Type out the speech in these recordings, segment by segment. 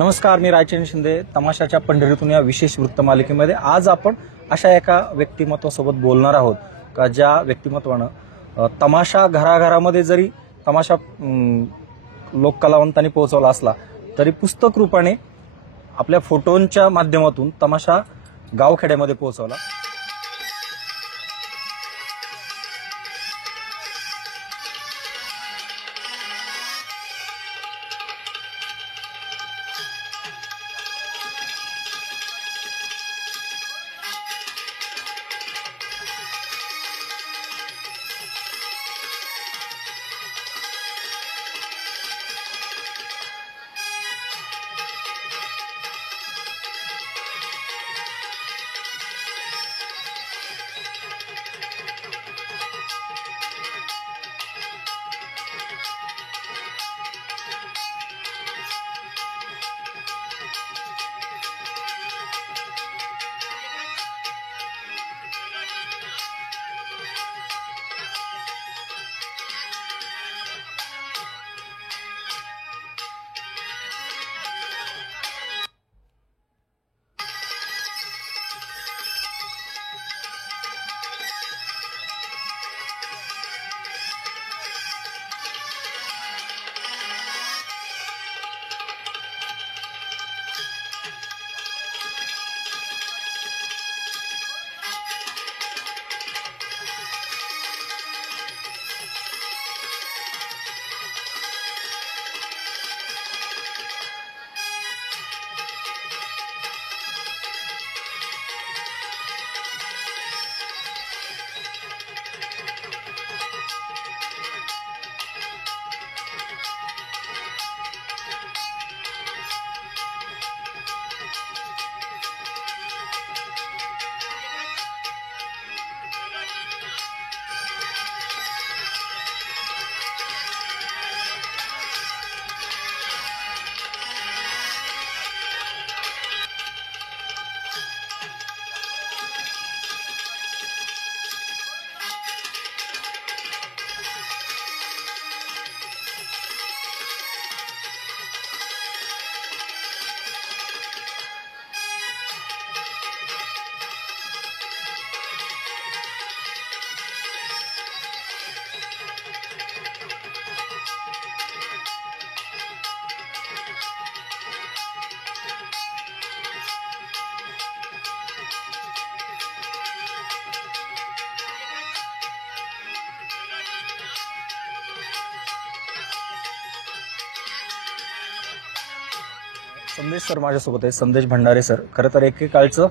नमस्कार, मी रायचंद्र शिंदे. तमाशाच्या पंढरीतून या विशेष वृत्तमालिकेमध्ये आज आपण अशा एका व्यक्तिमत्वासोबत बोलणार आहोत का ज्या व्यक्तिमत्वानं तमाशा घराघरामध्ये जरी तमाशा लोककलावंतांनी पोहोचवला असला तरी पुस्तक रूपाने आपल्या फोटोंच्या माध्यमातून तमाशा गावखेड्यामध्ये पोहोचवला. संदेश सर माझ्यासोबत आहे, संदेश भंडारे सर. खरं तर एकेकाळचं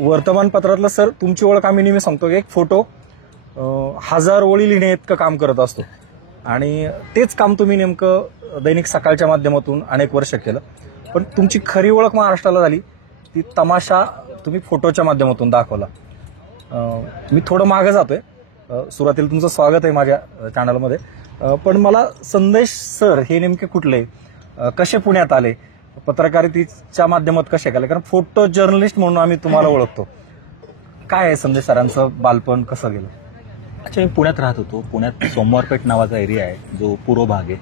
वर्तमानपत्रातलं सर तुमची ओळख आम्ही नेहमी सांगतो की एक फोटो 1000 ओळी लिहिणे इतकं काम करत असतो आणि तेच काम तुम्ही नेमकं दैनिक सकाळच्या माध्यमातून अनेक वर्ष केलं. पण तुमची खरी ओळख महाराष्ट्राला झाली ती तमाशा तुम्ही फोटोच्या माध्यमातून दाखवला. मी थोडं मागं जातोय, सुरुवातीला तुमचं स्वागत आहे माझ्या चॅनलमध्ये. पण मला संदेश सर हे नेमके कुठले, कसे पुण्यात आले, पत्रकारितेच्या माध्यमात कसे केले, कारण फोटो जर्नलिस्ट म्हणून आम्ही तुम्हाला ओळखतो. काय आहे संदेश सरांचं बालपण कसं गेलं? अच्छा, मी पुण्यात राहत होतो. पुण्यात सोमवारपेठ नावाचा एरिया आहे जो पूर्व भाग आहे.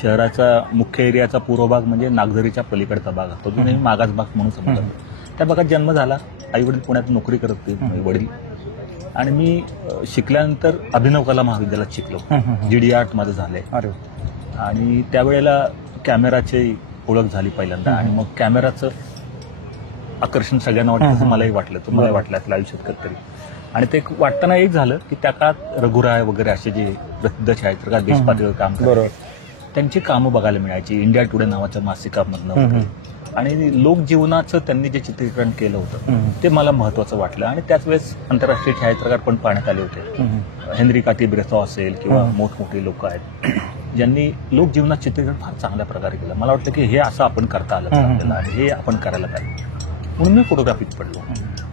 शहराचा मुख्य एरियाचा पूर्व भाग म्हणजे नागझरीच्या पलीकडचा भाग असतो, जो नेहमी मागास भाग म्हणून समजतो. त्या भागात जन्म झाला. आई वडील पुण्यात नोकरी करत होते वडील, आणि मी शिकल्यानंतर अभिनव कला महाविद्यालयात शिकलो. GD आर्ट माझं झालंय. आणि त्यावेळेला कॅमेराची ओळख झाली पहिल्यांदा, आणि मग कॅमेराचं आकर्षण सगळ्यांना वाटतं, असं मलाही वाटलं. तर मला वाटलं आपल्या आयुष्यात कधीतरी. आणि ते वाटताना एक झालं की त्या काळात रघुराय वगैरे असे जे प्रसिद्ध छायाचित्रकार देशपातळीवर काम करतात त्यांची कामं बघायला मिळायची इंडिया टुडे नावाच्या मासिकामधनं. आणि लोकजीवनाचं त्यांनी जे चित्रीकरण केलं होतं ते मला महत्वाचं वाटलं. आणि त्याच वेळेस आंतरराष्ट्रीय छायाचित्रकार पण पाहण्यात आले होते. हेनरी कातिब्रेसॉ असेल किंवा मोठमोठे लोक आहेत ज्यांनी लोकजीवनात चित्रीकरण फार चांगल्या प्रकारे केलं. मला वाटलं की हे असं आपण करता आलं आपल्याला, आणि हे आपण करायला पाहिजे, म्हणून मी फोटोग्राफीत पडलो.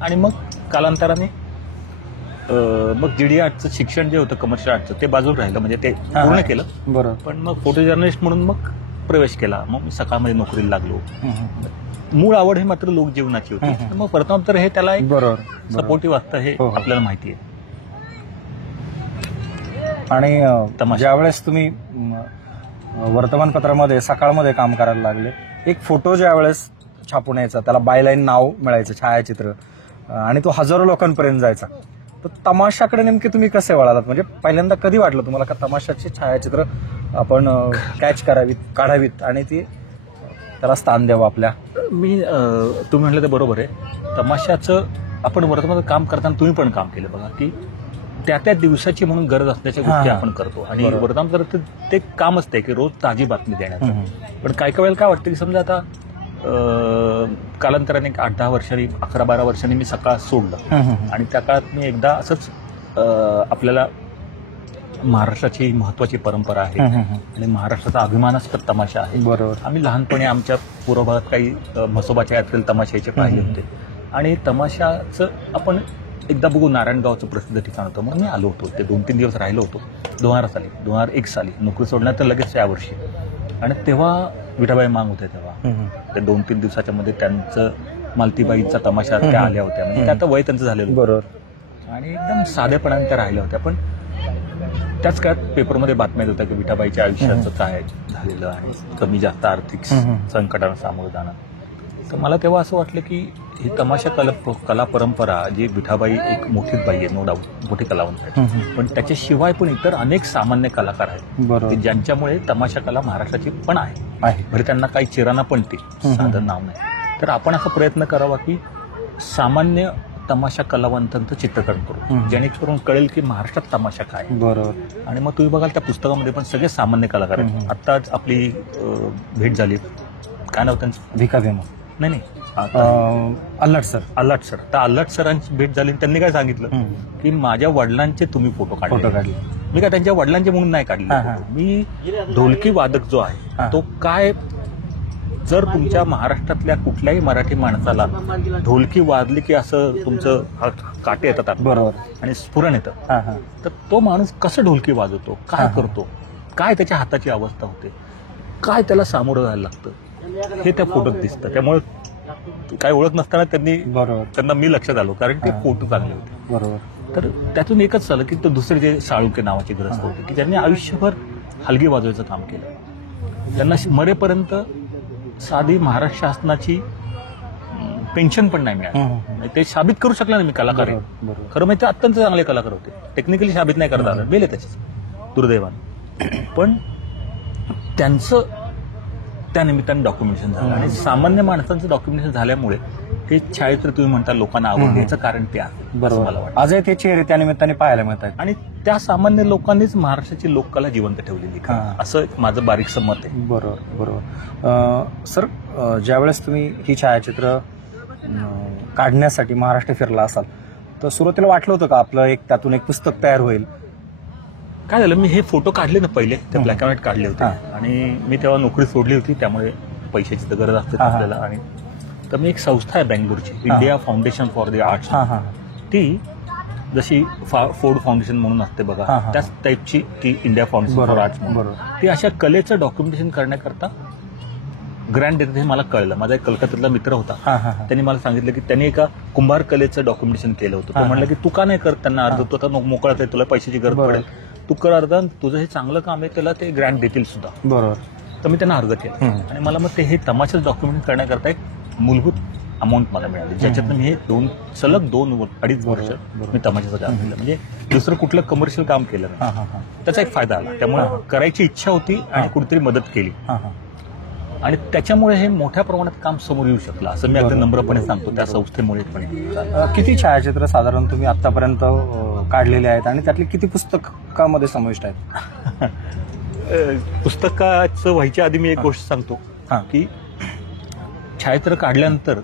आणि मग कालांतराने मग GD आर्टचं शिक्षण जे होतं कमर्शियल आर्टचं ते बाजूला राहिलं, म्हणजे ते पूर्ण केलं. बरोबर. पण मग फोटो जर्नलिस्ट म्हणून मग प्रवेश केला. मग मी सकाळमध्ये नोकरीला लागलो. मूळ आवड हे मात्र लोकजीवनाची होती. मग प्रथमोत्तर हे त्याला एक सपोर्टिव्ह असतं हे आपल्याला माहिती आहे. आणि ज्यावेळेस तुम्ही वर्तमानपत्रामध्ये सकाळमध्ये काम करायला लागले एक फोटो ज्या वेळेस छापून यायचा, त्याला बायलाईन नाव मिळायचं, छायाचित्र, आणि तो हजारो लोकांपर्यंत जायचा. तर तमाशाकडे नेमके तुम्ही कसे वळालात? म्हणजे पहिल्यांदा कधी वाटलं तुम्हाला का तमाशाची छायाचित्र आपण कॅच करावीत, काढावीत आणि ती त्याला स्थान द्यावं आपल्या? तुम्ही म्हटलं ते बरोबर आहे. तमाशाचं आपण वर्तमानात काम करताना तुम्ही पण काम केलं बघा, की त्या दिवसाची म्हणून गरज असल्याच्या गोष्टी हा. आपण करतो आणि बरोबर. वर्तमानपत्रात ते काम असते की रोज ताजी बातमी देण्याचं. पण काही वेळेला काय वाटतं की समजा आता कालांतराने 8-10 वर्षांनी, 11-12 वर्षांनी मी सकाळ सोडलं आणि त्या काळात मी एकदा असंच आपल्याला महाराष्ट्राची महत्वाची परंपरा आहे आणि महाराष्ट्राचा अभिमानास्पद तमाशा आहे. बरोबर. आम्ही लहानपणी आमच्या पूर्व भागात काही म्हसोबाच्या यात्रेला तमाशाचे पाहिले होते आणि तमाशाचं आपण एकदा बघू, नारायणगावचं प्रसिद्ध ठिकाण होतं. मग मी आलो होतो, ते 2-3 दिवस राहिलो होतो. 2001 साली नोकरी सोडण्यात लगेच या वर्षी. आणि तेव्हा विठाबाई मांग होते. तेव्हा ते 2-3 दिवसाच्या मध्ये त्यांचं मालतीबाईंचा तमाशा त्या आल्या होत्या. म्हणजे आता वय त्यांचं झालेलं बरोबर. आणि एकदम साधेपणाने त्या राहिल्या होत्या. पण त्याच काळात पेपरमध्ये बातम्या होत्या की विठाबाईच्या आयुष्याचं काय झालेलं आणि कमी जास्त आर्थिक संकटाला सामोरं जाणं. तर मला तेव्हा असं वाटलं की ही तमाशा कला परंपरा जी विठाबाई एक मोठीच बाई आहे, नो डाऊट, मोठी कलावंत आहे. पण त्याच्याशिवाय पण इतर अनेक सामान्य कलाकार आहेत बरोबर. की ज्यांच्यामुळे तमाशा कला महाराष्ट्राची पण आहे. म्हणजे त्यांना काही चिराना पण ते साधं नाव नाही. तर आपण असा प्रयत्न करावा की सामान्य तमाशा कलावंतांचं चित्रकरण करू, जेणेकरून कळेल की महाराष्ट्रात तमाशा काय. बरोबर. आणि मग तुम्ही बघाल त्या पुस्तकामध्ये पण सगळे सामान्य कलाकार आहेत. आत्ताच आपली भेट झाली, काय नाव त्यांचं? भिका भीमा. नाही, अल्लाट सर. अल्लाट सर. तर अल्लाट सरांची भेट झाली. त्यांनी काय सांगितलं की माझ्या वडिलांचे तुम्ही फोटो काढले. मी काय त्यांच्या वडिलांचे म्हणून नाही काढले. मी ढोलकी वादक जो आहे तो काय, जर तुमच्या महाराष्ट्रातल्या कुठल्याही मराठी माणसाला ढोलकी वाजली की असं तुमचं काटे येतात बरोबर आणि स्फुरण येतं, तर तो माणूस कसं ढोलकी वाजवतो, काय करतो, काय त्याच्या हाताची अवस्था होते, काय त्याला सामोरं जायला लागतं, हे त्या फोटोत दिसतं. त्यामुळे काय ओळख नसताना त्यांना मी लक्षात आलो, कारण ते फोटो चांगले होते. बरोबर. तर त्यातून एकच झालं की तो दुसरे जे साळुंके नावाचे ग्रस्त होते की ज्यांनी आयुष्यभर हलगी वाजवायचं काम केलं. त्यांना मरेपर्यंत साधी महाराष्ट्र शासनाची पेन्शन पण नाही मिळाली. ते साबित करू शकला नाही मी कलाकार आहे. खरं म्हणजे ते अत्यंत चांगले कलाकार होते. टेक्निकली साबित नाही करता आलं, मेले त्याचे दुर्दैवाने. पण त्यांचं त्या निमित्ताने डॉक्युमेंटेशन झालं आणि सामान्य माणसांचं डॉक्युमेंटेशन झाल्यामुळे ते छायाचित्र तुम्ही म्हणता लोकांना आवडलं, याचं कारण ते आहे. बरोबर. मला वाटतं आजही ते चेहरे त्या निमित्ताने पाहायला मिळतात आणि त्या सामान्य लोकांनीच महाराष्ट्राची लोककला जिवंत ठेवलेली, असं माझं बारीकसं मत आहे. बरोबर. बरोबर. सर, ज्यावेळेस तुम्ही ही छायाचित्र काढण्यासाठी महाराष्ट्र फिरला असाल तर सुरुवातीला वाटलं होतं का आपलं एक त्यातून एक पुस्तक तयार होईल? काय झालं, मी हे फोटो काढले ना पहिले, ते ब्लॅक अँड व्हाईट काढले होते आणि मी तेव्हा नोकरी सोडली होती, त्यामुळे पैशाची तर गरज असते आपल्याला. आणि तर मी एक संस्था आहे बेंगलोरची, India foundation for the arts, ती जशी फोर्ड फाउंडेशन म्हणून असते बघा, त्याच टाईपची ती इंडिया फाउंडेशन फॉर आर्ट्स म्हणून. ती अशा कलेचं डॉक्युमेंटेशन करण्याकरता ग्रँट देते हे मला कळलं. माझा एक कलकत्त्यातला मित्र होता, त्यांनी मला सांगितलं की त्यांनी एका कुंभार कलेचं डॉक्युमेंटेशन केलं होतं. तो म्हणलं की तू का नाही करत, त्यांना अर्ध तू आता मोकळाच आहे, तुला पैशाची गरज पडेल, तू कर अर्ध, तुझं हे चांगलं काम आहे, त्याला ते ग्रँट देतील सुद्धा. बरोबर. तर मी त्यांना अर्ज केला आणि मला मग ते हे तमाशाच डॉक्युमेंट करण्याकरता एक मूलभूत अमाऊंट मला मिळाली, ज्याच्यातनं मी हे सलग 2-2.5 वर्ष मी तमाशाचं काम केलं. म्हणजे दुसरं कुठलं कमर्शियल काम केलं नाही. त्याचा एक फायदा आला. त्यामुळे करायची इच्छा होती आणि कुठेतरी मदत केली आणि त्याच्यामुळे हे मोठ्या प्रमाणात काम समोर येऊ शकलं, असं मी अगदी नम्रपणे सांगतो. त्या संस्थेमुळे पण. किती छायाचित्र साधारण तुम्ही आतापर्यंत काढलेले आहेत आणि त्यातली किती पुस्तकामध्ये समाविष्ट आहेत? पुस्तकाचं व्हायच्या आधी मी एक गोष्ट सांगतो की छायाचित्र काढल्यानंतर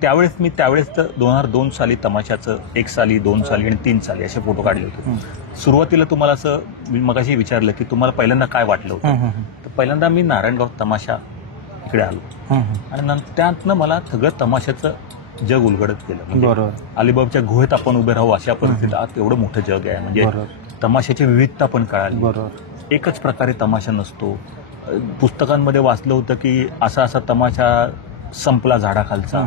त्यावेळेस तर 2002 साली तमाशाचं 1 साली, 2 साली आणि 3 साली असे फोटो काढले होते. सुरुवातीला तुम्हाला असं मी मगाशी विचारलं की तुम्हाला पहिल्यांदा काय वाटलं होतं, तर पहिल्यांदा मी नारायणगाव तमाशा इकडे आलो आणि त्यातनं मला सगळं तमाशाचं जग उलगडत गेलं. अलिबागच्या गुहेत आपण उभे राहू अशा परिस्थितीत आज एवढं मोठं जग आहे. म्हणजे तमाशाची विविधता पण कळाली. एकच प्रकारे तमाशा नसतो. पुस्तकांमध्ये वाचलं होतं की असा तमाशा संपला झाडाखालचा,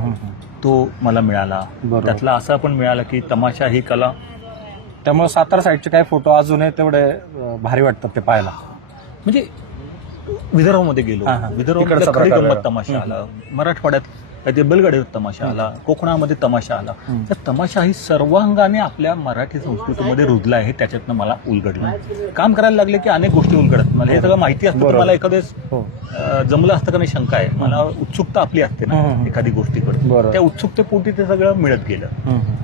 तो मला मिळाला. त्यातला असा पण मिळाला की तमाशा ही कला. त्यामुळे सातारा साईडचे काही फोटो अजूनही तेवढे भारी वाटतात ते पाहायला. म्हणजे विदर्भामध्ये गेलो, हा, हा. विदर्भामध्ये तिकडचा खडी प्रकार गंमत वेगळा. तमाशा आला, मराठवाड्यात काहीतरी बैलगाडीवर तमाशा आला, कोकणामध्ये तमाशा आला. तर तमाशा ही सर्वांगाने आपल्या मराठी संस्कृतीमध्ये रुजला आहे. त्याच्यातनं मला उलगडलं. काम करायला लागले की अनेक गोष्टी उलगडत. मला हे सगळं माहिती असतं, बरोबर. मला एखादेच हो. जमलं असतं का नाही शंका आहे. मला उत्सुकता आपली असते ना एखादी गोष्टीकडे, बरोबर. त्या उत्सुकतेपोटी ते सगळं मिळत गेलं.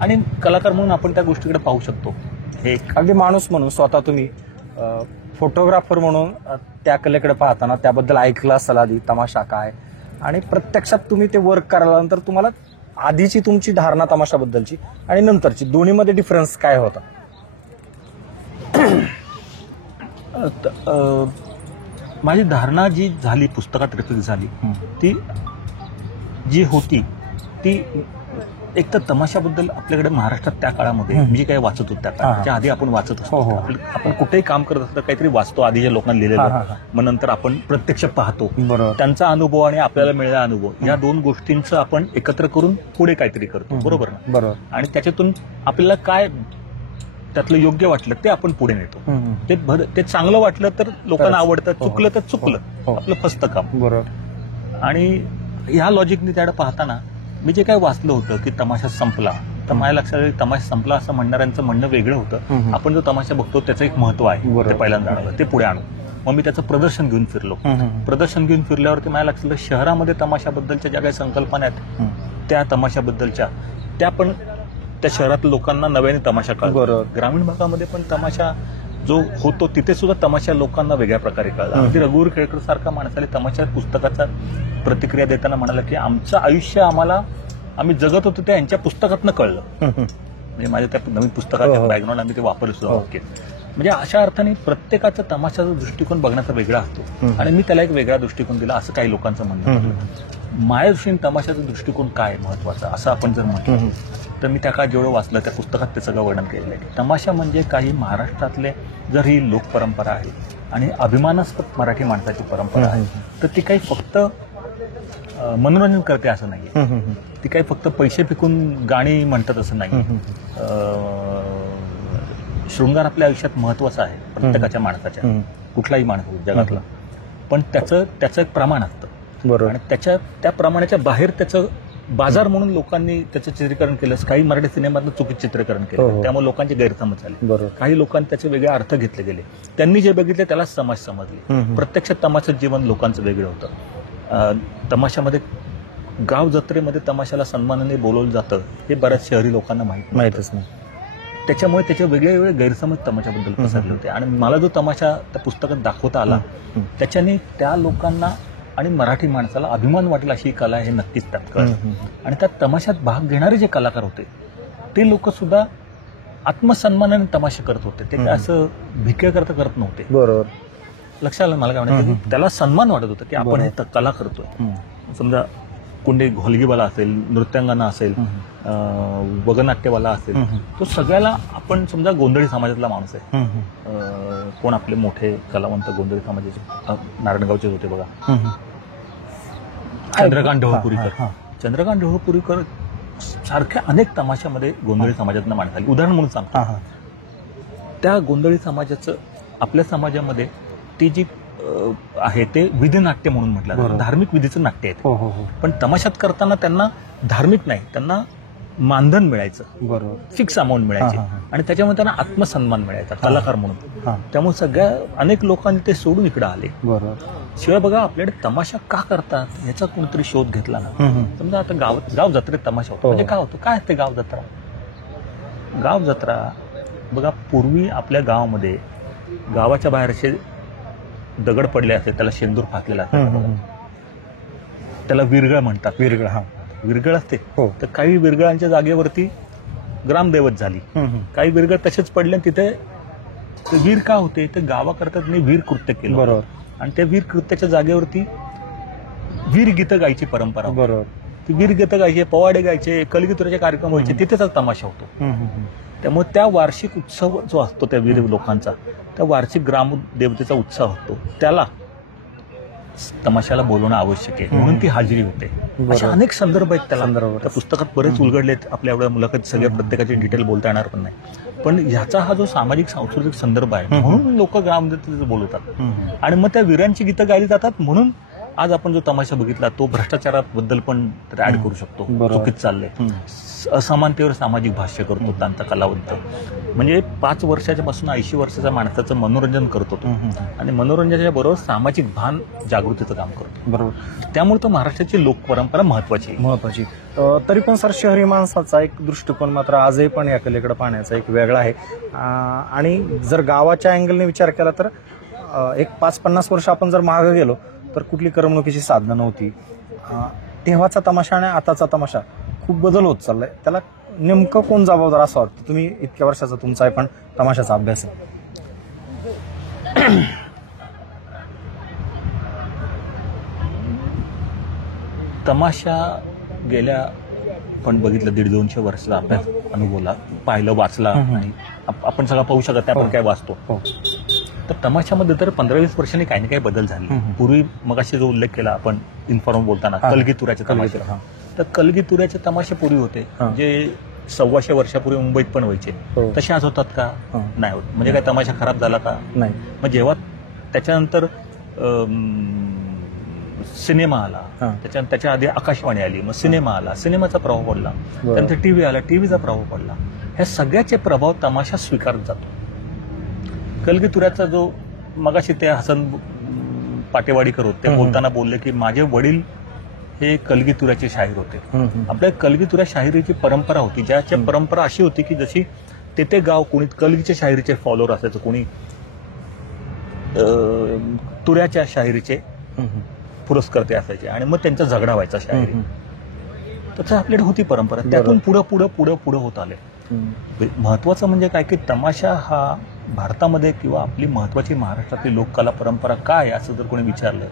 आणि कलाकार म्हणून आपण त्या गोष्टीकडे पाहू शकतो. हे एक अगदी माणूस म्हणून स्वतः तुम्ही फोटोग्राफर म्हणून त्या कलेकडे पाहताना त्याबद्दल ऐकलं असाल आधी तमाशा काय, आणि प्रत्यक्षात तुम्ही ते वर्क करायल्यानंतर तुम्हाला आधीची तुमची धारणा तमाशाबद्दलची आणि नंतरची दोन्हीमध्ये डिफरन्स काय होता? माझी धारणा जी झाली, पुस्तकात रिफ्लेक्ट झाली, ती जी होती ती एक तर तमाशाबद्दल आपल्याकडे महाराष्ट्रात त्या काळामध्ये मी जे काही वाचत होतो त्या काळात, त्याच्या आधी आपण वाचत असतो. आपण कुठेही काम करत असतो काहीतरी वाचतो, आधीच्या लोकांना लिहिलेलं, मग नंतर आपण प्रत्यक्ष पाहतो. बरोबर. त्यांचा अनुभव आणि आपल्याला मिळालेला अनुभव या दोन गोष्टींचं आपण एकत्र करून पुढे काहीतरी करतो. बरोबर ना? बरोबर. आणि त्याच्यातून आपल्याला काय त्यातलं योग्य वाटलं ते आपण पुढे नेतो. ते चांगलं वाटलं तर लोकांना आवडतं, चुकलं तर चुकलं, आपलं फसतं काम. बरोबर. आणि ह्या लॉजिकने त्याकडे पाहताना मी जे काही वाचलं होतं की तमाशा संपला, तर माझ्या लक्षात आलं तमाशा संपला असं म्हणणाऱ्यांचं म्हणणं वेगळं होतं. आपण जो तमाशा बघतो त्याचं एक महत्व आहे, ते पहिल्यांदा जाणवलं, ते पुढे आणू. मग मी त्याचं प्रदर्शन घेऊन फिरलो. प्रदर्शन घेऊन फिरल्यावरती माझ्या लक्षात आलं शहरामध्ये तमाशाबद्दलच्या ज्या काही संकल्पना आहेत त्या तमाशाबद्दलच्या त्या पण त्या शहरातल्या लोकांना नव्याने तमाशा कळला. ग्रामीण भागामध्ये पण तमाशा जो होतो तिथे सुद्धा तमाशा लोकांना वेगळ्या प्रकारे कळला. अगदी रघुवीर केळकर सारखा माणसाला तमाशा पुस्तकाचा प्रतिक्रिया देताना म्हणाला की आमचं आयुष्य आम्ही जगत होतो ते यांच्या पुस्तकातनं कळलं. म्हणजे माझ्या त्या नवीन पुस्तकाच्या बॅकग्राऊंड आम्ही ते वापरलं सुद्धा वाक्य. म्हणजे अशा अर्थाने प्रत्येकाचा तमाशाचा दृष्टिकोन बघण्याचा वेगळा असतो आणि मी त्याला एक वेगळा दृष्टिकोन दिला असं काही लोकांचं म्हणणं. माझ्या दृष्टीने तमाशाचा दृष्टिकोन काय महत्वाचा असं आपण जर म्हटलं तर मी त्या काळात जेवढं वाचलं त्या पुस्तकात ते सगळं वर्णन केलेलं आहे. तमाशा म्हणजे काही महाराष्ट्रातले जर ही लोकपरंपरा आहे आणि अभिमानास्पद मराठी माणसाची परंपरा आहे, तर ती काही फक्त मनोरंजन करते असं नाहीये. ती काही फक्त पैसे फेकून गाणी म्हणतात असं नाही. शृंगार आपल्या आयुष्यात महत्वाचा आहे प्रत्येकाच्या माणसाच्या, कुठलाही माणूस जगातला, पण त्याचं एक प्रमाण असतं आणि त्या प्रमाणाच्या बाहेर त्याचं बाजार म्हणून लोकांनी त्याचं चित्रीकरण केलं. काही मराठी सिनेमातलं चुकीचं चित्रीकरण केलं, त्यामुळे लोकांचे गैरसमज झाले. काही लोकांनी त्याचे वेगळे अर्थ घेतले गेले, त्यांनी जे बघितले त्याला समाज समजले. प्रत्यक्षात तमाशाचं जीवन लोकांचं वेगळं होतं. तमाशामध्ये गाव जत्रेमध्ये तमाशाला सन्मानाने बोलवलं जातं हे बऱ्याच शहरी लोकांना माहीतच नाही. त्याच्यामुळे त्याचे वेगळे वेगळे गैरसमज तमाशाबद्दल पसरले होते. आणि मला जो तमाशा त्या पुस्तकात दाखवता आला त्याच्याने त्या लोकांना आणि मराठी माणसाला अभिमान वाटेल अशी कला हे नक्कीच त्यात कळलं. आणि त्या तमाशात भाग घेणारे जे कलाकार होते ते लोक सुद्धा आत्मसन्मानाने तमाशे करत होते. ते काय असं भिके करता करत नव्हते. बरोबर. लक्षात आलं मला काय म्हणायचं, त्याला सन्मान वाटत होता की आपण हे कला करतोय. समजा कोणी घोलगीवाला असेल, नृत्यांगना असेल, वगनाट्यवाला असेल, तो सगळ्याला आपण समजा गोंधळी समाजातला माणूस आहे. कोण आपले मोठे कलावंत गोंधळी समाजाचे नारायणगावचे होते बघा, चंद्रकांत ढवळपुरीकर सारख्या अनेक तमाशामध्ये गोंधळी समाजातनं माणसं आली. उदाहरण म्हणून सांगतो, त्या गोंधळी समाजाचं आपल्या समाजामध्ये ती जी आहे ते विधिनाट्य म्हणून म्हटलं जातं. धार्मिक विधीचं नाट्य आहे. पण तमाशात करताना त्यांना धार्मिक नाही, त्यांना मानधन मिळायचं, फिक्स अमाऊंट मिळायची आणि त्याच्यामुळे त्यांना आत्मसन्मान मिळायचा कलाकार म्हणून. त्यामुळे सगळ्या अनेक लोकांनी ते सोडून इकडे आले. शिवाय बघा आपल्याकडे तमाशा का करतात याचा कोणतरी शोध घेतला ना. समजा आता गाव जत्रेत तमाशा होतो म्हणजे काय होतं, काय असते गाव जत्रा? गाव जत्रा बघा पूर्वी आपल्या गावामध्ये गावाच्या बाहेर असे दगड पडले असते, त्याला शेंदूर फाकलेला असते, त्याला विरगळ म्हणतात. विरगळ असते. तर काही विरगळांच्या जागेवरती ग्रामदैवत झाली, काही विरगळ तसेच पडले. तिथे वीर का होते ते गावाकरता त्यांनी वीर कृत्य केलं. बरोबर. आणि त्या वीर कृत्याच्या जागेवरती वीर गीतं गायची परंपरा. बरोबर. ती वीर गीतं गायचे, पवाडे गायचे, कलगीतुराचे कार्यक्रम व्हायचे, तिथेच तमाशा होतो. त्यामुळे त्या वार्षिक उत्सव जो असतो त्या वीर लोकांचा, त्या वार्षिक ग्रामदेवतेचा उत्सव असतो, त्याला तमाशाला बोलवणं आवश्यक आहे, म्हणून ती हाजरी होते. असे अनेक संदर्भ आहेत त्याला. त्या पुस्तकात बरेच उलगडलेत. आपल्या एवढ्या मुलाखत सगळ्या प्रत्येकाची डिटेल बोलता येणार पण नाही, पण ह्याचा हा जो सामाजिक सांस्कृतिक संदर्भ आहे म्हणून लोक गावामध्ये बोलवतात. आणि मग त्या वीरांची गीतं गायली जातात. म्हणून आज आपण जो तमाशा बघितला तो भ्रष्टाचाराबद्दल पण ऍड करू शकतो. चुकीत चाललंय. असमानतेवर सामाजिक भाष्य करतो त्यांचा कलावंत. म्हणजे 5 वर्षाच्या पासून 80 वर्षाच्या माणसाचं मनोरंजन करतो तो. आणि मनोरंजनाच्या बरोबर सामाजिक भान जागृतीचं काम करतो. बरोबर. त्यामुळे तो महाराष्ट्राची लोकपरंपरा महत्वाची. तरी पण सर शहरी माणसाचा एक दृष्टिकोन मात्र आजही पण या कलेकडे पाहण्याचा एक वेगळा आहे. आणि जर गावाच्या अँगलने विचार केला तर एक 5-50 वर्ष आपण जर मागे गेलो तर कुठली करमणुकीची साधनं नव्हती. तेव्हाचा तमाशा आणि आताचा तमाशा खूप बदल होत चाललाय. त्याला नेमकं कोण जबाबदार असं वाटतं? तुम्ही इतक्या वर्षाचा तुमचा पण तमाशाचा अभ्यास आहे. तमाशा गेल्या आपण बघितलं 150-200 वर्षाचा अभ्यास अनुभवला, पाहिलं, वाचला. आणि आपण सगळं पाहू शकत नाही, आपण काय वाचतो. तर तमाशामध्ये तर 15-20 वर्षांनी काही ना काही बदल झाले. पूर्वी मगाशी जो उल्लेख केला आपण इन्फॉर्म बोलताना कलगीतुऱ्याचे तमाशे, तर कलगीतुऱ्याचे तमाशे पूर्वी होते जे 125 वर्षापूर्वी मुंबईत पण व्हायचे. तसे आज होतात का? नाही होत. म्हणजे काय तमाशा खराब झाला का? नाही. मग जेव्हा त्याच्यानंतर सिनेमा आला, त्याच्या आधी आकाशवाणी आली, मग सिनेमा आला, सिनेमाचा प्रभाव पडला, त्यानंतर टीव्ही आला, टीव्हीचा प्रभाव पडला. ह्या सगळ्याचे प्रभाव तमाशा स्वीकारत जातो. कलगीतुऱ्याचा जो मगाशी ते हसन पाटेवाडीकर होते, ते बोलताना बोलले की माझे वडील हे कलगीतुऱ्याचे शाहीर होते. आपल्या कलगीतुऱ्या शाहिरीची परंपरा होती, ज्याची परंपरा अशी होती की जशी ते गाव कोणी कलगीच्या शाहिरीचे फॉलोअर असायचं, कोणी तुऱ्याच्या शाहिरीचे पुरस्कर्ते असायचे, आणि मग त्यांचा झगडा व्हायचा शाहिरी. तसं आपल्याकडे होती परंपरा. त्यातून पुढं होत आले. महत्वाचं म्हणजे काय की तमाशा हा भारतामध्ये किंवा आपली महत्वाची महाराष्ट्रातली लोककला परंपरा काय असं जर कोणी विचारलं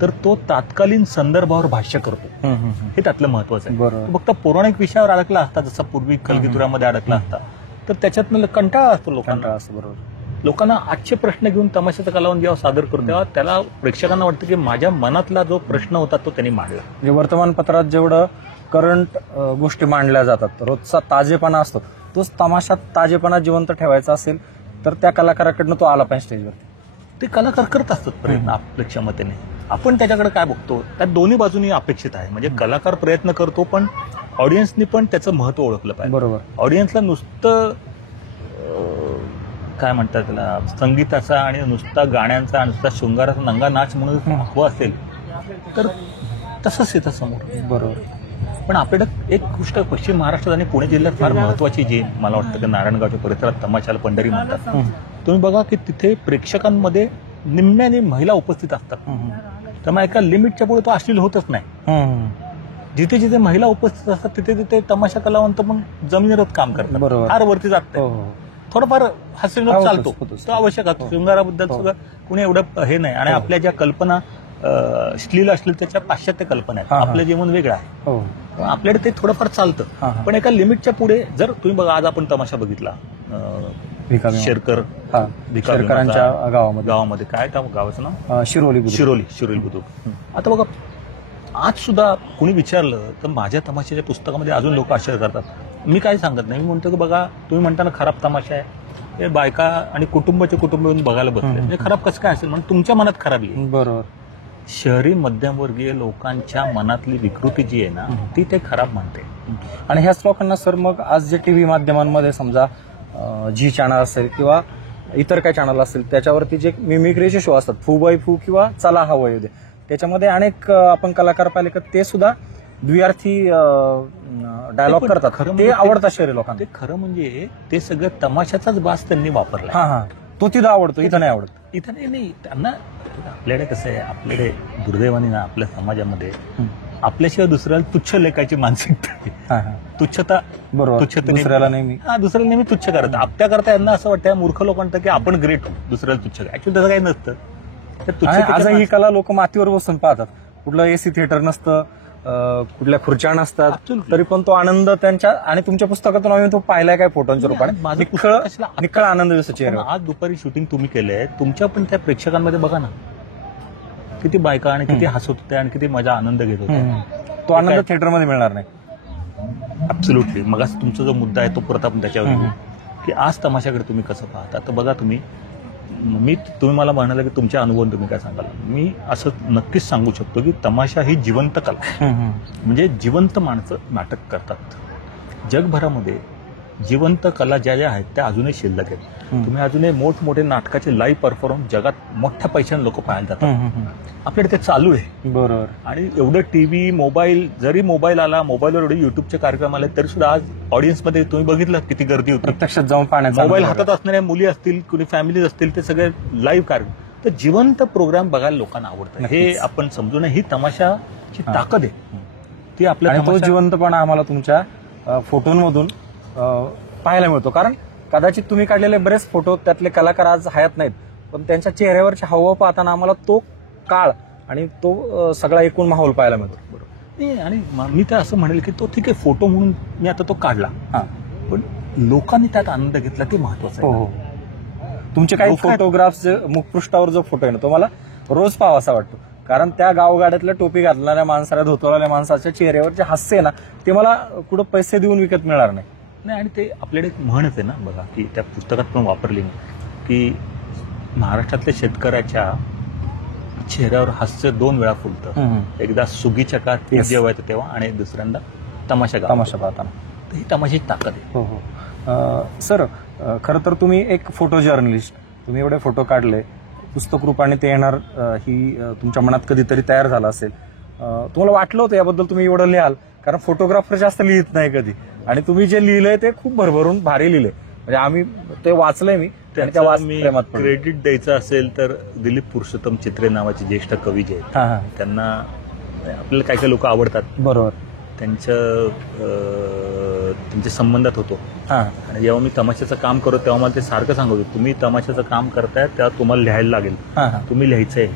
तर तो तात्कालीन संदर्भावर भाष्य करतो. हे त्यातलं महत्वाचं आहे. फक्त पौराणिक विषयावर अडकला असता, जसा पूर्वी कलगीतुऱ्यामध्ये अडकला असता, तर त्याच्यातनं कंटाळा असतो लोकांना. लोकांना आजचे प्रश्न घेऊन तमाशाचं कलावंत जेव्हा सादर करतो तेव्हा त्याला प्रेक्षकांना वाटतं की माझ्या मनातला जो प्रश्न होता तो त्यांनी मांडला. म्हणजे वर्तमानपत्रात जेवढं करंट गोष्टी मांडल्या जातात, रोजचा ताजेपणा असतो, तोच तमाशात ताजेपणा जिवंत ठेवायचा असेल तर त्या कलाकाराकडनं तो आला पाहिजे स्टेजवरती. ते कलाकार करत असतात प्रयत्न आपल्या क्षमतेने. आपण त्याच्याकडे काय बघतो, त्या दोन्ही बाजूनी अपेक्षित आहे. म्हणजे कलाकार प्रयत्न करतो, पण ऑडियन्सनी पण त्याचं महत्व ओळखलं पाहिजे. बरोबर. ऑडियन्सला नुसतं काय म्हणतात त्याला, संगीताचा आणि नुसता गाण्यांचा, नुसता शृंगाराचा नंगा नाच म्हणून हवं असेल तर तसंच येतं समोर. बरोबर. पण आपल्याकडे एक गोष्ट पश्चिम महाराष्ट्रात आणि पुणे जिल्ह्यात फार महत्वाची, जी मला वाटतं की नारायणगावच्या परिसरात तमाशाला पंढरी म्हणतात. तुम्ही बघा की तिथे प्रेक्षकांमध्ये निम्म्याने महिला उपस्थित असतात. त्यामुळे एका लिमिटच्या पुढे तो अश्लील होतच नाही. जिथे जिथे महिला उपस्थित असतात तिथे तिथे तमाशा कलावंत पण जमिनीवर काम करतात, फार वरती जात नाही. थोडंफार हास्यविनोद चालतो, तो आवश्यक असतो. शृंगाराबद्दल सुद्धा कुणी एवढं हे नाही. आणि आपल्या ज्या कल्पना श्लील असलेल्या पाश्चात्य कल्पना आहेत, आपलं जीवन वेगळं आहे. आपल्याकडे ते थोडंफार चालतं, पण एका लिमिटच्या पुढे जर तुम्ही बघा, आज आपण तमाशा बघितला शेरकरांच्या गावामध्ये, काय गावाचं नाव, शिरोली बुद्रुक. आता बघा, आज सुद्धा कोणी विचारलं तर माझ्या तमाशाच्या पुस्तकामध्ये अजून लोक आश्चर्य करतात. मी काय सांगत नाही, मी म्हणतो की बघा तुम्ही म्हणताना खराब तमाशा आहे, हे बायका आणि कुटुंबाचे कुटुंब येऊन बघायला बसले, म्हणजे खराब कसं काय असेल म्हणून तुमच्या मनात खराबी आहे. बरोबर. शहरी मध्यमवर्गीय लोकांच्या मनातली विकृती जी आहे ना, ती ते खराब म्हणते. आणि ह्याच लोकांना सर मग आज जे टीव्ही माध्यमांमध्ये समजा जी चॅनल असेल किंवा इतर काय चॅनल असेल त्याच्यावरती जे मिमिक्रीचे शो असतात, फू बाय फू किंवा चला हवं येऊ दे, त्याच्यामध्ये अनेक आपण कलाकार पाहिले की ते सुद्धा द्विअर्थी डायलॉग करतात. ते आवडतात शहरी लोकांना. ते खरं म्हणजे ते सगळं तमाशाचाच बास त्यांनी वापरला. तो तिथं आवडतो, इथं नाही आवडत. इथं नाही. त्यांना आपल्याकडे कसं आहे, आपल्याकडे दुर्दैवाने ना आपल्या समाजामध्ये आपल्याशिवाय दुसऱ्याला तुच्छ लेखाची मानसिकता आहे. तुच्छता. बरोबर. दुसऱ्याला नेहमी तुच्छ करतात. आपल्याकरता यांना असं वाटतं मूर्ख लोकांना की आपण ग्रेट हो, दुसऱ्याला तुच्छ. ऍक्च्युअली तसं काही नसतं. आज ही कला लोक मातीवर बसून पाहतात. कुठलं एसी थिएटर नसतं, कुठल्या खुर्च्या नसतात, तरी पण तो आनंद त्यांच्या. आणि तुमच्या पुस्तकातून आम्ही तो पाहिलाय काय फोटोंच्या रूपाने, निखळ आनंद दिसतो चेहऱ्यावर. आज दुपारी शूटिंग तुम्ही केलंय, तुमच्या पण त्या प्रेक्षकांमध्ये बघा ना, किती बायका आणि किती हसत होत्या आणि किती मजा आनंद घेत होत्या. तो आनंद थिएटरमध्ये मिळणार नाही. ऍब्सोल्युटली. मग तुमचा जो मुद्दा आहे तो परत आपण त्याच्यावर येऊ की आज तमाशाकडे तुम्ही कसं पाहता. तर बघा तुम्ही तुम्ही मला म्हणाला की तुमच्या अनुभव तुम्ही काय सांगाल. मी असं नक्कीच सांगू शकतो की तमाशा ही जिवंत कला, म्हणजे जिवंत माणसं नाटक करतात. जगभरामध्ये जिवंत कला ज्या ज्या आहेत त्या अजूनही शिल्लक आहेत. तुम्ही अजूनही मोठमोठे नाटकाचे लाईव्ह परफॉर्मन्स जगात मोठ्या पैशाने लोक पाहायला जातात. आपल्याकडे ते चालू आहे. बरोबर. आणि एवढं टीव्ही मोबाईल, जरी मोबाईल आला, मोबाईलवर एवढे युट्यूबचे कार्यक्रम आले तरी सुद्धा आज ऑडियन्समध्ये तुम्ही बघितलं किती गर्दी होती. प्रत्यक्षात जाऊन पाहण्याचा मोबाईल हातात असणाऱ्या मुली असतील, कुणी फॅमिलीज असतील, ते सगळे लाईव्ह कार्यक्रम. तर जिवंत प्रोग्राम बघायला लोकांना आवडतं. हे आपण समजू नये. ही तमाशाची ताकद आहे. ती आपल्या तो जिवंतपणा आम्हाला तुमच्या फोटोंमधून पाहायला मिळतो. कारण कदाचित तुम्ही काढलेले बरेच फोटो त्यातले कलाकार आज हयात नाहीत, पण त्यांच्या चेहऱ्यावरचे हावभाव पाहताना आम्हाला तो काळ आणि तो सगळा एकूण माहोल पाहायला मिळतो. बरोबर. आणि मी तर असं म्हणेल की तो ठीक आहे, फोटो म्हणून मी आता तो काढला, पण लोकांनी त्यात आनंद घेतला ते महत्वाचं आहे. हो. तुमचे काही फोटोग्राफ्स, मुखपृष्ठावर जो फोटो आहे ना, तो मला रोज पाहावासा वाटतो. कारण त्या गावगाड्यातल्या टोपी घातणाऱ्या माणसाला, धोतरवाल्या माणसाच्या चेहऱ्यावरचे हास्य आहे ना, ते मला कुठं पैसे देऊन विकत मिळणार नाही. आणि ते आपल्याकडे एक म्हणच आहे ना बघा, की त्या पुस्तकात पण वापरली की महाराष्ट्रातल्या शेतकऱ्याच्या चेहऱ्यावर हास्य 2 वेळा फुलतं. एकदा सुगीच्या काळात जेव्हा येतं तेव्हा, आणि दुसऱ्यांदा तमाशा पाहताना. तर ही तमाशाची ताकद आहे. हो. सर, खरं तर तुम्ही एक फोटो जर्नलिस्ट, तुम्ही एवढे फोटो काढले, पुस्तक रूपाने ते येणार ही तुमच्या मनात कधीतरी तयार झालं असेल. तुम्हाला वाटलं होतं याबद्दल तुम्ही एवढं लिहाल? कारण फोटोग्राफर जास्त लिहित नाही कधी, आणि तुम्ही जे लिहिलंय ते खूप भरभरून भारी लिहिलंय. म्हणजे आम्ही ते वाचलंय. मी क्रेडिट द्यायचं असेल तर दिलीप पुरुषोत्तम चित्रे नावाचे ज्येष्ठ कवी जे आहेत, त्यांना आपल्याला काही काही लोक आवडतात. बरोबर. त्यांच्या संबंधात होतो. आणि जेव्हा मी तमाशाचं काम करतो तेव्हा मला ते सारखं सांगत होतं, तुम्ही तमाशाचं काम करताय तेव्हा तुम्हाला लिहायला लागेल, तुम्ही लिहायचंय.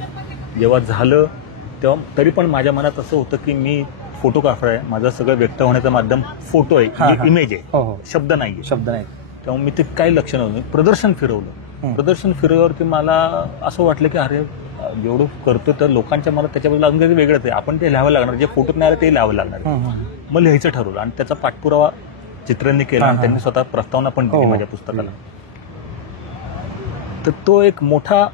जेव्हा झालं तेव्हा तरी पण माझ्या मनात असं होतं की मी फोटोग्राफर आहे, माझं सगळं व्यक्त होण्याचं माध्यम फोटो आहे, इमेज आहे, शब्द नाही. तेव्हा मी ते काही लक्ष नव्हतं. प्रदर्शन फिरवलं. प्रदर्शन फिरवल्यावरती मला असं वाटलं की अरे जेवढं करतो तर लोकांच्या मला त्याच्याबद्दल अजून वेगळंच आहे. आपण ते लिहावं लागणार, जे फोटोत नाही आलं ते लिहावं लागणार. मग लिहायचं ठरवलं आणि त्याचा पाठपुरावा चित्रांनी केला आणि त्यांनी स्वतः प्रस्तावना पण केली माझ्या पुस्तकाला. तर तो एक मोठा,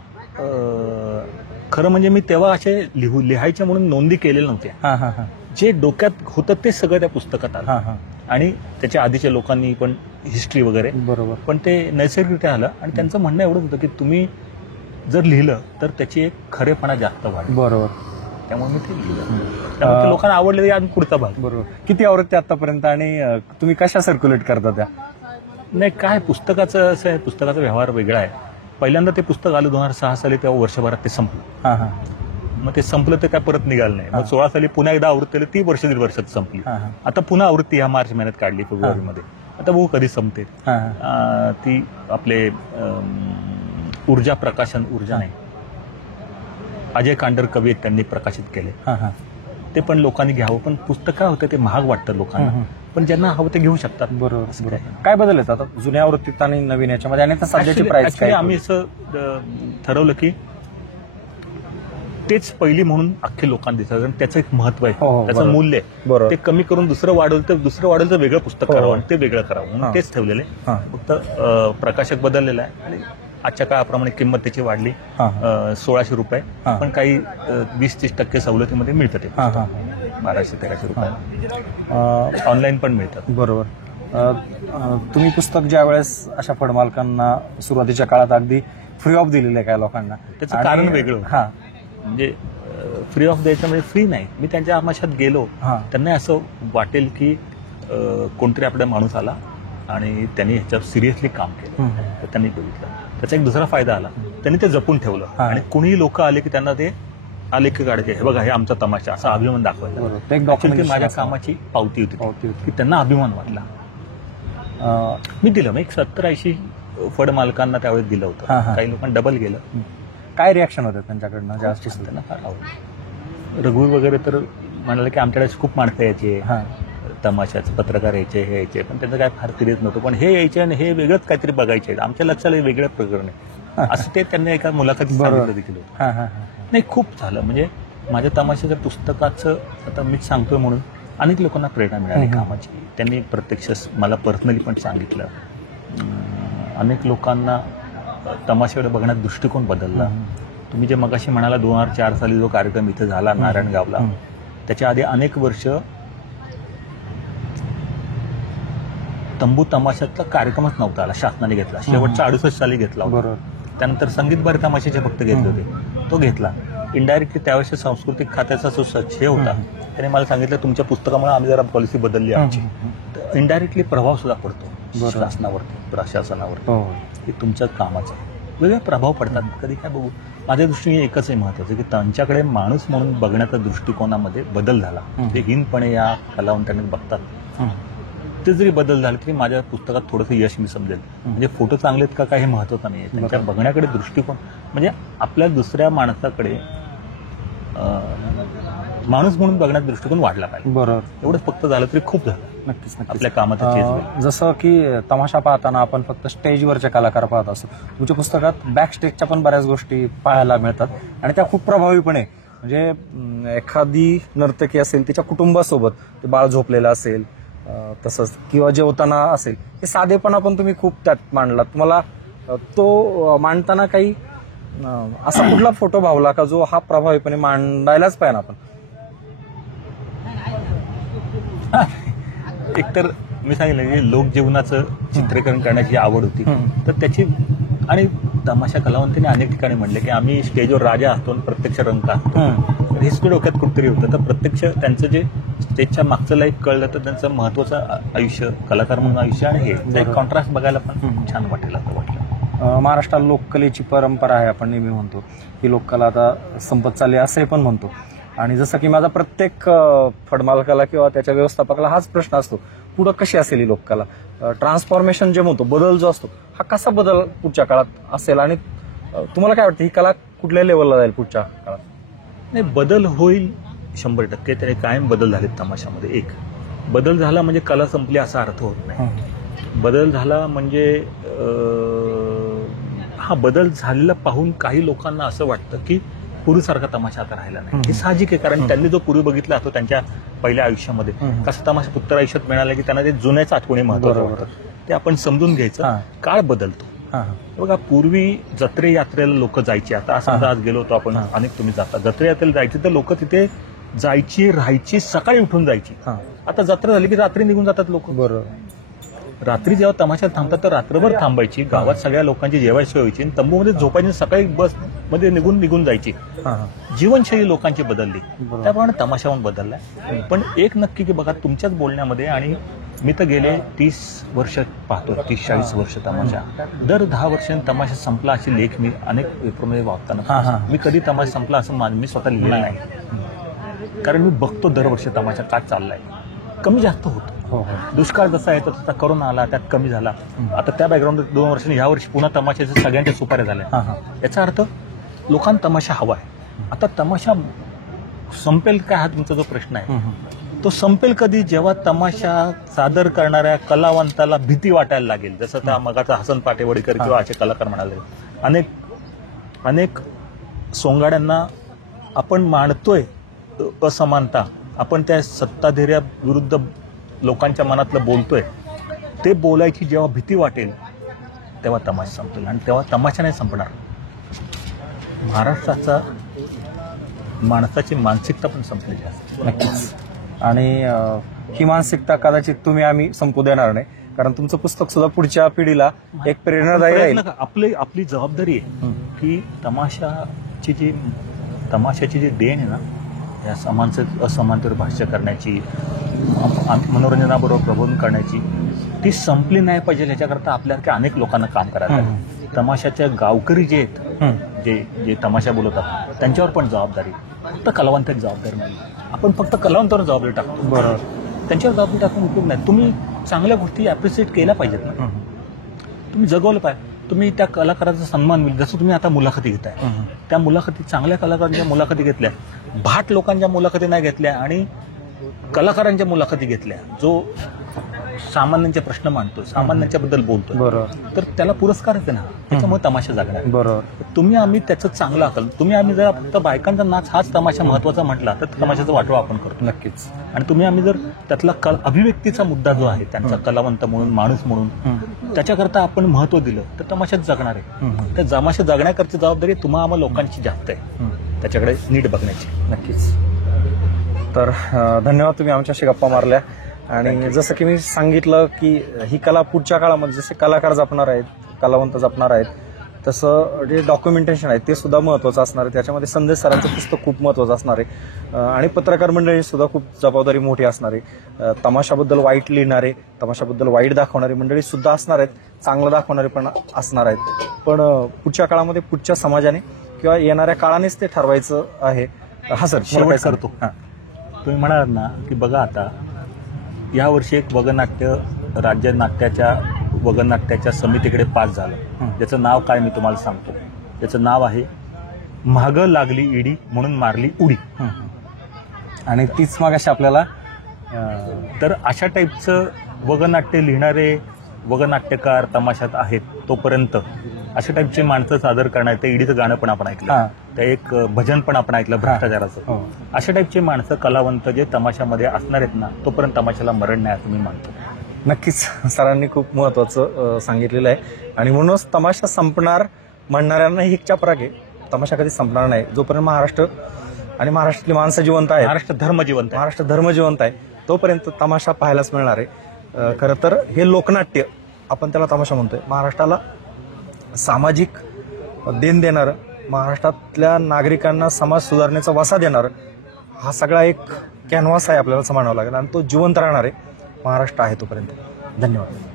खरं म्हणजे मी तेव्हा असे लिहायचे म्हणून नोंदी केलेल्या नव्हत्या. जे डोक्यात होतं ते सगळं त्या पुस्तकात आलं. आणि त्याच्या आधीच्या लोकांनी पण हिस्ट्री वगैरे, बरोबर, पण ते नैसर्गिकरित्या आलं. आणि त्यांचं म्हणणं एवढंच होतं की तुम्ही जर लिहिलं तर त्याची एक खरेपणा जास्त वाढेल. बरोबर. त्यामुळे मी ते लिहिलं. त्यामुळे लोकांना आवडले आणि पुढचा भाग. बरोबर. किती आवडते आतापर्यंत आणि तुम्ही कशा सर्क्युलेट करता त्या? नाही, काय पुस्तकाचं असं आहे, पुस्तकाचा व्यवहार वेगळा आहे. पहिल्यांदा ते पुस्तक आलं 2006 साली, तेव्हा वर्षभरात ते संपलं. मग ते संपलं तर काय परत निघालं नाही. मग 16 साली पुन्हा एकदा आवृत्ती आली, ती 1.5 वर्षात संपली. आता पुन्हा आवृत्ती ह्या मार्च महिन्यात काढली, फेब्रुवारीमध्ये. आता बघू कधी संपते ती. आपले ऊर्जा प्रकाशन, ऊर्जा नाही, अजय कांडर कवी आहेत, त्यांनी प्रकाशित केले. ते पण लोकांनी घ्यावं. पण पुस्तक काय होतं, ते महाग वाटतं लोकांना, पण ज्यांना हवं ते घेऊ शकतात. बरोबर. काय बदल आहेत आता जुन्या आवृत्तीत आणि नवीन याच्यामध्ये, आणि सध्याची प्राइस काय? आम्ही असं ठरवलं की तेच पहिली म्हणून अख्खे लोकांना दिसतं, कारण त्याचं एक महत्व आहे, त्याचं मूल्य आहे. ते कमी करून दुसरं वाढवलं तर वेगळं पुस्तक करावं आणि ते वेगळं करावं म्हणून तेच ठेवलेलं आहे. फक्त प्रकाशक बदललेला आहे आणि आजच्या काळाप्रमाणे किंमत त्याची वाढली. 1600 रुपये, पण काही 20-30% सवलतीमध्ये मिळतं ते. 1200-1300 रुपये ऑनलाईन पण मिळतात. बरोबर. तुम्ही पुस्तक ज्या वेळेस अशा फळमालकांना सुरुवातीच्या काळात अगदी फ्री ऑफ दिलेलं आहे काय लोकांना, त्याचं कारण वेगळं. म्हणजे फ्री ऑफ द्यायचं म्हणजे फ्री नाही. मी त्यांच्या आमाशात गेलो, त्यांना असं वाटेल की कोणतरी आपला माणूस आला आणि त्यांनी ह्याच्यावर सिरियसली काम केलं, तर त्यांनी बघितलं. त्याचा एक दुसरा फायदा आला, त्यांनी ते जपून ठेवलं. आणि कोणीही लोक आले की त्यांना ते आले की काढायचे, हे बघा हे आमचा तमाशा, असा अभिमान दाखवायचा. माझ्या कामाची पावती होती की त्यांना अभिमान वाटला. मी दिलं, मग एक 70-80 फळ मालकांना त्यावेळेस दिलं होतं. काही लोकांना डबल गेलं. काय रिॲक्शन होतं त्यांच्याकडनं? जास्त त्यांना फार आवडलं. रघुवीर वगैरे तर म्हणाले की आमच्याकडे खूप माणसं यायचे, तमाशाचे पत्रकार यायचे, हे यायचे, पण त्यांचं काय फार सिरियस नव्हतं. पण हे यायचे आणि हे वेगळंच काहीतरी बघायचे, आमच्या लक्षाला वेगळं प्रकरण आहे असं ते त्यांनी एका मुलाखतीत सांगितलं देखील. नाही, खूप झालं. म्हणजे माझ्या तमाशाच्या पुस्तकाचं आता मीच सांगतोय म्हणून अनेक लोकांना प्रेरणा मिळाली कामाची. त्यांनी प्रत्यक्ष मला पर्सनली पण सांगितलं. अनेक लोकांना तमाशाकडे बघण्यात दृष्टिकोन बदलला. तुम्ही जे मगाशी म्हणाला 2004 साली जो कार्यक्रम इथे झाला नारायणगावला, त्याच्या आधी अनेक वर्ष तंबू तमाशातला कार्यक्रमच नव्हता आला, शासनाने घेतला. शेवटचा 68 साली घेतला होता. त्यानंतर संगीतबारी तमाशाचे फक्त घेतले होते, तो घेतला. इनडायरेक्टली त्यावेळेस सांस्कृतिक खात्याचा जो सचिव होता त्याने मला सांगितलं तुमच्या पुस्तकामुळे आम्ही जरा पॉलिसी बदलली आमची. तर इनडायरेक्टली प्रभाव सुद्धा पडतो शासनावरती, प्रशासनावरती, की तुमच्या कामाचा वेगळे प्रभाव पडतात. कधी काय बघू, माझ्या दृष्टीने एकच आहे महत्वाचं, की त्यांच्याकडे माणूस म्हणून बघण्याच्या दृष्टिकोनामध्ये बदल झाला. ते हीनपणे या कलावंतांनी बघतात. ते जरी बदल झाले तरी माझ्या पुस्तकात थोडंसं यश मी समजेल. म्हणजे फोटो चांगले आहेत का काही महत्वाचं नाही आहे, त्यांच्या बघण्याकडे दृष्टिकोन, म्हणजे आपल्या दुसऱ्या माणसाकडे माणूस म्हणून बघण्याचा दृष्टिकोन वाढला पाहिजे. बरोबर, एवढंच फक्त झालं तरी खूप झालं. नक्कीच आपल्या कामात जसं की तमाशा पाहताना आपण फक्त स्टेजवरचे कलाकार पाहत असतो, तुमच्या पुस्तकात बॅक स्टेजच्या पण बऱ्याच गोष्टी पाहायला मिळतात आणि त्या खूप प्रभावीपणे, म्हणजे एखादी नर्तकी असेल तिच्या कुटुंबासोबत ते बाळ झोपलेलं असेल, तसंच किंवा जेवताना असेल, हे साधेपणा पण तुम्ही खूप त्यात मांडला. तुम्हाला तो मांडताना काही असा कुठला फोटो भावला का जो हा प्रभावीपणे मांडायलाच पाहिजे आपण? एकतर मी सांगितलं की लोकजीवनाचं चित्रीकरण करण्याची आवड होती, तर त्याची, आणि तमाशा कलावंतांनी अनेक ठिकाणी म्हणले की आम्ही स्टेजवर राजा असतो आणि प्रत्यक्ष रंग असतो. हेच डोक्यात कुठतरी होतं. तर प्रत्यक्ष त्यांचं जे स्टेजच्या मागचं लाईफ कळलं तर त्यांचं महत्वाचं आयुष्य, कलाकार म्हणून आयुष्य, आणि हे एक कॉन्ट्रास्ट बघायला पण छान वाटेल असं वाटलं. महाराष्ट्रात लोककलेची परंपरा आहे, आपण नेहमी म्हणतो ही लोककला आता संपत चालली असे पण म्हणतो. आणि जसं की माझा प्रत्येक फडमालकाला किंवा त्याच्या व्यवस्थापकाला हाच प्रश्न असतो, पुढं कशी असेल ही लोककला? ट्रान्सफॉर्मेशन जे म्हणतो, बदल जो असतो, हा कसा बदल पुढच्या काळात असेल? आणि तुम्हाला काय वाटतं ही कला कुठल्या लेवलला जाईल पुढच्या काळात? नाही, बदल होईल 100%. त्याने कायम बदल झालेत तमाशामध्ये. एक बदल झाला म्हणजे कला संपली असा अर्थ होत नाही. बदल झाला म्हणजे हा बदल झालेला पाहून काही लोकांना असं वाटतं की पूर्वीसारखा तमाशा आता राहिला नाही. हे साहजिक आहे, कारण त्यांनी जो पूर्वी बघितला असतो त्यांच्या पहिल्या आयुष्यामध्ये, कसा तमाशा उत्तर आयुष्यात मिळाला की त्यांना ते जुन्याच आठवणी महत्वाचं होतं. ते आपण समजून घ्यायचं. काळ बदलतो. बघा, पूर्वी जत्रे यात्रेला लोक जायची. आता समजा आज गेलो होतो आपण, अनेक तुम्ही जाता, जत्रे यात्रेला जायची तर लोक तिथे जायची, राहायची, सकाळी उठून जायची. आता जत्रा झाली की रात्री निघून जातात लोक. बरोबर. रात्री जेव्हा तमाशात थांबतात तर रात्रभर थांबायची, गावात सगळ्या लोकांची जेवायची सोय, तंबूमध्ये झोपायची, सकाळी बस मध्ये निघून जायची. जीवनशैली लोकांची बदलली, त्याप्रमाणे तमाशा पण बदललाय. पण एक नक्की की बघा, तुमच्याच बोलण्यामध्ये, आणि मी तर गेले 30 वर्ष पाहतो, 30-40 वर्ष तमाशा, दर 10 वर्षांनी तमाशा संपला असे लेख मी अनेक पेपरमध्ये वाचताना, मी कधी तमाशा संपला असं मी स्वतः लिहिलेलं नाही. कारण मी बघतो दरवर्षी तमाशा का चाललाय, कमी जास्त होतो. दुष्काळ जसा येतो तसा करोना आला, त्यात कमी झाला. आता त्या बॅकग्राऊंडवर 2 वर्षांनी ह्या वर्षी पुन्हा तमाशाच्या सगळ्यांच्या सुपाऱ्या झाल्या. याचा अर्थ लोकांना तमाशा हवा आहे. आता तमाशा संपेल काय हा तुमचा जो प्रश्न आहे, तो संपेल कधी? जेव्हा तमाशा सादर करणाऱ्या कलावंताला भीती वाटायला लागेल. जसं त्या मगाचा हसन पाटेवडीकर किंवा असे कलाकार म्हणाले, अनेक सोंगाड्यांना आपण मांडतोय असमानता, आपण त्या सत्ताधाऱ्या विरुद्ध लोकांच्या मनातलं बोलतोय, ते बोलायची जेव्हा भीती वाटेल तेव्हा तमाशा संपेल. आणि तेव्हा तमाशा नाही संपणार, महाराष्ट्राचा माणसाची मानसिकता पण संपलेली असते. नक्कीच. आणि ही मानसिकता कदाचित आम्ही संपू देणार नाही, कारण तुमचं पुस्तक सुद्धा पुढच्या पिढीला एक प्रेरणादायी राहील. आपली जबाबदारी आहे की तमाशाची जी देण आहे ना, या असमानतेवर भाष्य करण्याची, मनोरंजनाबरोबर प्रबोधन करण्याची, ती संपली नाही पाहिजे. याच्याकरता आपल्यासारख्या अनेक लोकांना काम करायचं. तमाशाच्या गावकरी जे आहेत, जे तमाशा बोलवतात, त्यांच्यावर पण जबाबदारी, फक्त कलावंताची जबाबदारी नाही. आपण फक्त कलावंतावर जबाबदारी टाकतो. बरोबर. त्यांच्यावर जबाबदारी टाकून उपयोग नाही. तुम्ही चांगल्या गोष्टी अप्रिशिएट केल्या पाहिजेत ना, तुम्ही जगवलं पाहिजे. तुम्ही त्या कलाकाराचा सन्मान मिळेल. जसं तुम्ही आता मुलाखती घेताय, त्या मुलाखती चांगल्या कलाकारांच्या मुलाखती घेतल्या, भाट लोकांच्या मुलाखती नाही घेतल्या, आणि कलाकारांच्या मुलाखती घेतल्या. जो सामान्यांचे प्रश्न मांडतो, सामान्यांच्या बद्दल बोलतो, बरोबर तर त्याला पुरस्कारच आहे ना. त्याच्यामुळे तमाशा जगणार आहे. बरोबर तुम्ही आम्ही त्याचं चांगलं अकल, तुम्ही आम्ही जर फक्त बायकांचा नाच हाच तमाशा महत्वाचा म्हटला तर तमाशाचा वाटवा आपण करतो. नक्कीच. आणि तुम्ही आम्ही जर त्यातला अभिव्यक्तीचा मुद्दा जो आहे त्यांचा कलावंत म्हणून, माणूस म्हणून, त्याच्याकरता आपण महत्व दिलं तर तमाशाच जगणार आहे. त्या तमाशा जगण्याकरची जबाबदारी तुम्हा आम्हा लोकांची जास्त आहे, त्याच्याकडे नीट बघण्याची. नक्कीच. तर धन्यवाद, तुम्ही आमच्याशी गप्पा मारल्या. आणि जसं की मी सांगितलं की ही कला पुढच्या काळामध्ये जसे कलाकार जपणार आहेत, कलावंत जपणार आहेत, तसं जे डॉक्युमेंटेशन आहे ते सुद्धा महत्त्वाचं असणार आहे. त्याच्यामध्ये संदेश सरांचं पुस्तक खूप महत्त्वाचं असणार आहे. आणि पत्रकार मंडळी सुद्धा खूप जबाबदारी मोठी असणार आहे. तमाशाबद्दल वाईट लिहिणारे, तमाशाबद्दल वाईट दाखवणारी मंडळी सुद्धा असणार आहेत, चांगलं दाखवणारे पण असणार आहेत. पण पुढच्या काळामध्ये पुढच्या समाजाने किंवा येणाऱ्या काळानेच ते ठरवायचं आहे. हा सर, शेवट करतो. तुम्ही म्हणालात ना की बघा आता यावर्षी एक वगनाट्य राज्य नाट्याच्या वगनाट्याच्या समितीकडे पास झालं. त्याचं नाव काय मी तुम्हाला सांगतो. त्याचं नाव आहे म्हागं लागली इडी म्हणून मारली उडी. आणि तीच मागाशी आपल्याला तर अशा टाईपचं वगनाट्य लिहिणारे वगनाट्यकार तमाशात आहेत. तोपर्यंत अशा टाईपची माणसं सादर करणार. ते ईडीचं गाणं पण आपण ऐकलं, ते एक भजन पण आपण ऐकलं भ्रष्टाचाराचं. अशा टाईपचे माणसं कलावंत जे तमाशामध्ये असणार आहेत ना, तोपर्यंत तमाशाला मरण नाही असं मी मानतो. नक्कीच सरांनी खूप महत्वाचं सांगितलेलं आहे. आणि म्हणूनच तमाशा संपणार म्हणणाऱ्यांना ही चपराक आहे. तमाशा कधी संपणार नाही जोपर्यंत महाराष्ट्र आणि महाराष्ट्रातली माणसं जिवंत आहेत, महाराष्ट्र धर्म जिवंत आहे, महाराष्ट्र धर्म जिवंत आहे, तोपर्यंत तमाशा पाहायलाच मिळणार आहे. खरं तर हे लोकनाट्य आपण त्याला तमाशा म्हणतोय. महाराष्ट्राला सामाजिक देण देणारं, महाराष्ट्रातल्या नागरिकांना समाज सुधारणेचा वसा देणारं हा सगळा एक कॅनव्हास आहे आपल्याला असं म्हणावं लागेल. आणि तो जिवंत राहणार आहे महाराष्ट्र आहे तोपर्यंत. धन्यवाद.